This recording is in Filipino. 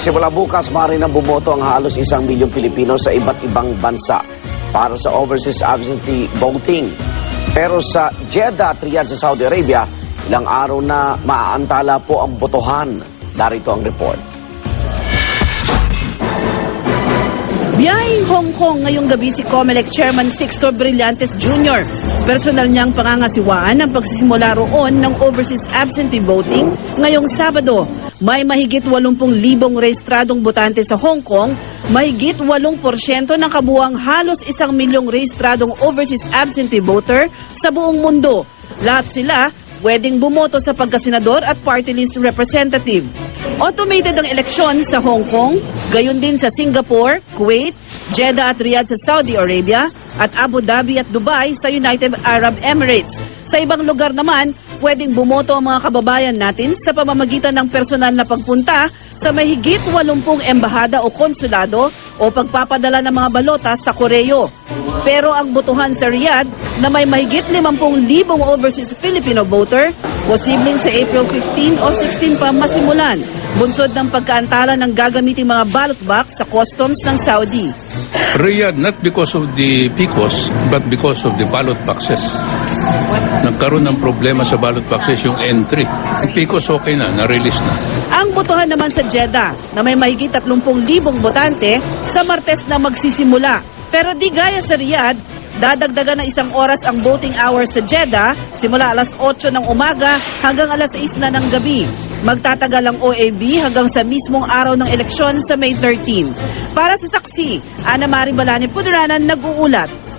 Simula bukas, maaari na bumoto ang halos 1 milyong Pilipino sa iba't ibang bansa para sa overseas absentee voting. Pero sa Jeddah at Riyadh sa Saudi Arabia, ilang araw na maaantala po ang botohan. Darito ang report. Biyahing Hong Kong ngayong gabi si COMELEC Chairman Sixto Brillantes Jr. Personal niyang pangangasiwaan ang pagsisimula roon ng overseas absentee voting ngayong Sabado. May mahigit 80,000 rehistradong botante sa Hong Kong, mahigit 8% ng kabuuang halos 1 milyong rehistradong overseas absentee voter sa buong mundo. Lahat sila pwedeng bumoto sa pagkasenador at party list representative. Automated ang eleksyon sa Hong Kong, gayon din sa Singapore, Kuwait, Jeddah at Riyadh sa Saudi Arabia at Abu Dhabi at Dubai sa United Arab Emirates. Sa ibang lugar naman, pwedeng bumoto ang mga kababayan natin sa pamamagitan ng personal na pagpunta sa mahigit 80 embahada o konsulado o pagpapadala ng mga balota sa koreo. Pero ang botohan sa Riyadh na may mahigit 50,000 overseas Filipino voter, posibleng sa April 15 o 16 pa masimulan. Bunsod ng pagkaantala ng gagamiting mga ballot box sa customs ng Saudi. Riyadh, not because of the PICOS, but because of the ballot boxes. Nagkaroon ng problema sa ballot boxes yung entry. Yung PICOS okay na, na-release na. Ang botohan naman sa Jeddah na may mahigit 30,000 botante sa Martes na magsisimula. Pero di gaya sa Riyadh, dadagdagan ng 1 oras ang voting hours sa Jeddah simula alas 8 ng umaga hanggang alas 6 na ng gabi. Magtatagal ang OAB hanggang sa mismong araw ng eleksyon sa May 13. Para sa saksi, Ana Mari Balani Puduranan nag-uulat.